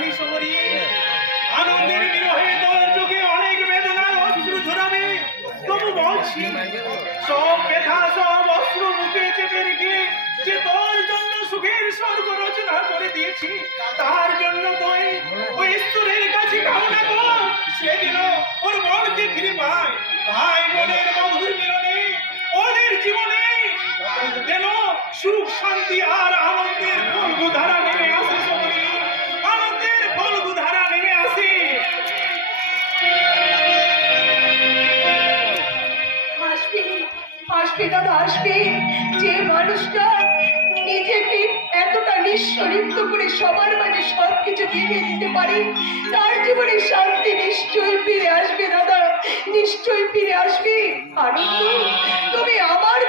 জানি সবরি আনন্দের বিরহে তোর যুগে অনেক বেদনার অশ্রু ঝরাবে, তবু বলছি সব ব্যথা সব অশ্রু মুখে চেপে রেখে যে তোর জন্য সুখের স্বর্গ রচনা করে দিয়েছি, তার জন্য তুই ওই ঈশ্বরের কাছে কামনা কর সেদিন ওর মনকে ফিরে পায়। ভাই বোনের মধুর মিলনে ওদের জীবনে যেন সুখ শান্তি আর আনন্দের ফলগু ধারা নেমে আসে সবরি, আনন্দের ফলগু ধারা নেমে আসে। আসবে আসবে দাদা আসবে, যে মানুষটা নিজেকে এতটা নিঃস্বরিত করে সবার মাঝে সবকিছু দিয়ে দিতে পারে, তার জীবনে শান্তি নিশ্চয়ই ফিরে আসবে দাদা, নিশ্চয়ই ফিরে আসবে। আনন্দ, তুমি আমার